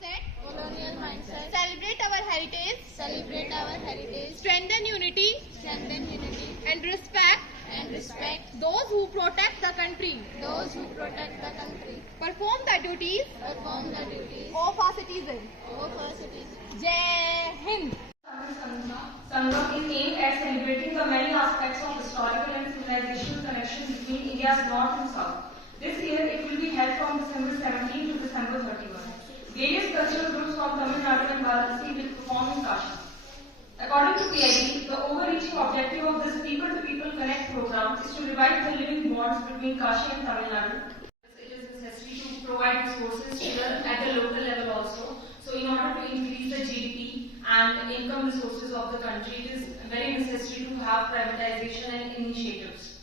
Colonial mindset. Celebrate our heritage. Celebrate our heritage. Strengthen unity. Strengthen unity. And respect And respect those who protect the country. those who protect the country. Perform the duties Perform the duties of our citizens. of our citizens. Jai Hind. Sangam is aimed at celebrating the many aspects of historical and civilizational connection between India's north and south. This year it will be held from December 17 to December 31. Various cultural groups from Tamil Nadu and Varanasi will perform in Kashi. According to PIB, the overreaching objective of this People-to-People Connect program is to revive the living bonds between Kashi and Tamil Nadu. It is necessary to provide resources at the local level also. So in order to increase the GDP and income resources of the country, it is very necessary to have privatization and initiatives.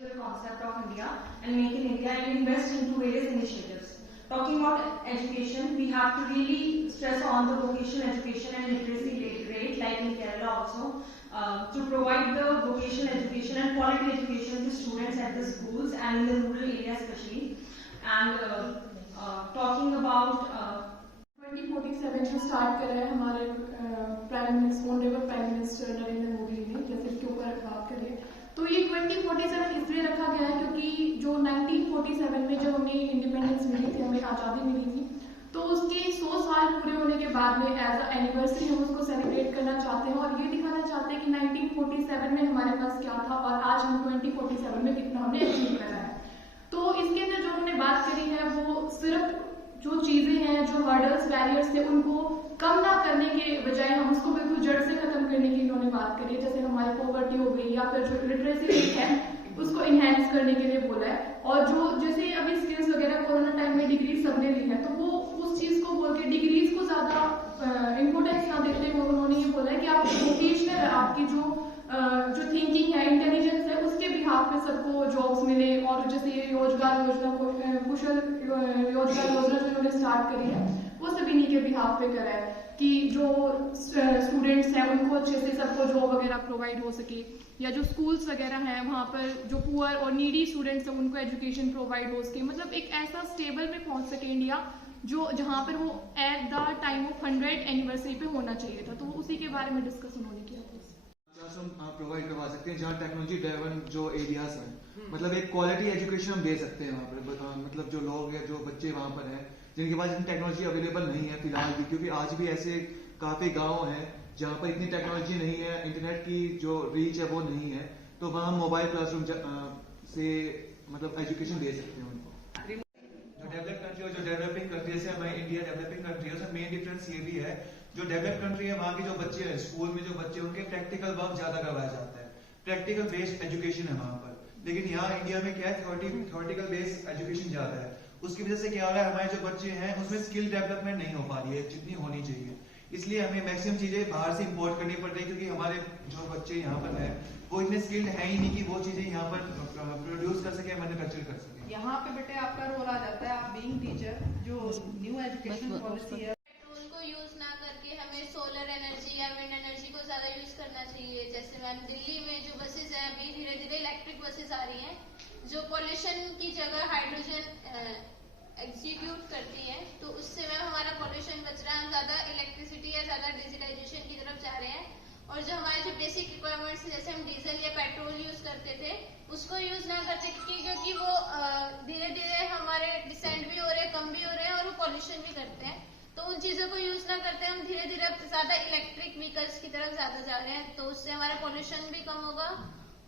The concept of India and make in India and invest into various initiatives. Talking about education, we have to really stress on the vocational education and literacy rate, like in Kerala also, to provide the vocational education and quality education to students at the schools and in the rural areas especially. And talking about 2047 में start कर रहे हैं हमारे prime minister honourable prime minister Narendra Modi ने, जैसे इसके ऊपर बात करें तो ये 2047 इसलिए रखा गया है क्योंकि जो 1947 में जब हमें इंडिपेंडेंस मिली थी, हमें आज़ादी मिली थी, तो उसके 100 साल पूरे होने के बाद में एज अ एनिवर्सरी हम उसको सेलिब्रेट करना चाहते हैं और ये दिखाना चाहते हैं कि 1947 में हमारे पास क्या था और आज हम 2047 में कितना हमने अचीव करा है। तो इसके अंदर जो हमने बात करी है वो सिर्फ जो चीजें हैं, जो हर्डल्स बैरियर्स थे, उनको कम ना करने के बजाय हम उसको बिल्कुल जड़ से खत्म करने की इन्होंने बात करी है। जैसे हमारी पॉवर्टी हो गई या फिर जो लिटरेसी रेट है उसको इनहेंस करने के लिए बोला है। और जो जैसे अभी स्किल्स वगैरह कोरोना टाइम में डिग्री सबने ली है, तो वो उस चीज को बोल के डिग्रीज को ज्यादा इम्पोर्टेंस ना देते हुए उन्होंने ये बोला है कि आप वोकेशनल, आपकी जो थिंकिंग है, इंटेलिजेंस है, उसके बिहाफ पे सबको जॉब्स मिले। और जैसे ये रोजगार योजना को कुशल रोजगार योजना जो इन्होंने स्टार्ट करी है वो सभी इन्हीं के बिहाफ पे करा है कि जो स्टूडेंट्स हैं उनको अच्छे से सबको जॉब वगैरह प्रोवाइड हो सके, या जो स्कूल्स वगैरह हैं वहाँ पर जो पुअर और नीडी स्टूडेंट्स हैं उनको एजुकेशन प्रोवाइड हो सके। मतलब एक ऐसा स्टेबल में पहुँच सके इंडिया जो जहाँ पर वो at the time of 100th anniversary पे होना चाहिए था। तो उसी के बारे में डिस्कस उन्होंने किया था। हम प्रोवाइड करवा सकते हैं जहाँ टेक्नोलॉजी ड्राइवन जो एरियाज हैं, मतलब एक क्वालिटी एजुकेशन हम दे सकते हैं वहाँ पर। मतलब जो लोग हैं, जो बच्चे वहाँ पर हैं जिनके पास इतनी टेक्नोलॉजी अवेलेबल नहीं है फिलहाल भी, क्योंकि आज भी ऐसे काफी गांव हैं जहाँ पर इतनी टेक्नोलॉजी नहीं है, इंटरनेट की जो रीच है वो नहीं है, तो वहाँ हम मोबाइल क्लासरूम से मतलब एजुकेशन दे सकते हैं उनको। जो डेवलप कंट्री और जो डेवलपिंग कंट्री, जैसे हमारी इंडिया डेवलपिंग कंट्री है, उसमें मेन डिफरेंस ये भी है, जो डेवलप कंट्री है वहाँ के जो बच्चे हैं स्कूल में, जो बच्चे उनके प्रैक्टिकल वर्क ज्यादा करवाया जाता है, प्रैक्टिकल बेस्ड एजुकेशन है वहाँ पर। लेकिन यहाँ इंडिया में क्या है, थ्योरेटिकल बेस्ड एजुकेशन ज्यादा है। उसकी वजह से क्या हो रहा है, हमारे जो बच्चे हैं उसमें स्किल डेवलपमेंट नहीं हो पा रही है जितनी होनी चाहिए। इसलिए हमें मैक्सिमम चीजें बाहर से इंपोर्ट करनी पड़ रही है, क्योंकि हमारे जो बच्चे यहाँ पर हैं वो इतने स्किल्ड है ही नहीं कि वो चीजें यहाँ पर प्रोड्यूस कर सके, मैन्युफैक्चर कर सके। यहाँ पे बेटे आपका रोल आ जाता है, आप बीइंग टीचर, जो न्यू एजुकेशन पॉलिसी है, पेट्रोल को यूज ना करके हमें सोलर एनर्जी या विंड एनर्जी को ज्यादा यूज करना चाहिए। जैसे मैम दिल्ली में जो बसेस हैं अभी धीरे धीरे इलेक्ट्रिक बसेस आ रही हैं जो पॉल्यूशन की जगह हाइड्रोजन एग्जीक्यूट करती है, तो उससे मैम हमारा पॉल्यूशन बच रहा है। हम ज्यादा इलेक्ट्रिसिटी या ज्यादा डिजिटाइजेशन की तरफ जा रहे हैं और जो हमारे जो बेसिक रिक्वायरमेंट्स जैसे हम डीजल या पेट्रोल यूज करते थे उसको यूज ना करते, क्योंकि वो धीरे धीरे हमारे डिसेंट भी हो रहे हैं, कम भी हो रहे हैं और वो पॉल्यूशन भी करते हैं। तो उन चीजों को यूज ना करते हम धीरे धीरे ज्यादा इलेक्ट्रिक व्हीकल्स की तरफ ज्यादा जा रहे हैं, तो उससे हमारा पॉल्यूशन भी कम होगा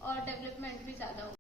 और डेवलपमेंट भी ज्यादा होगा।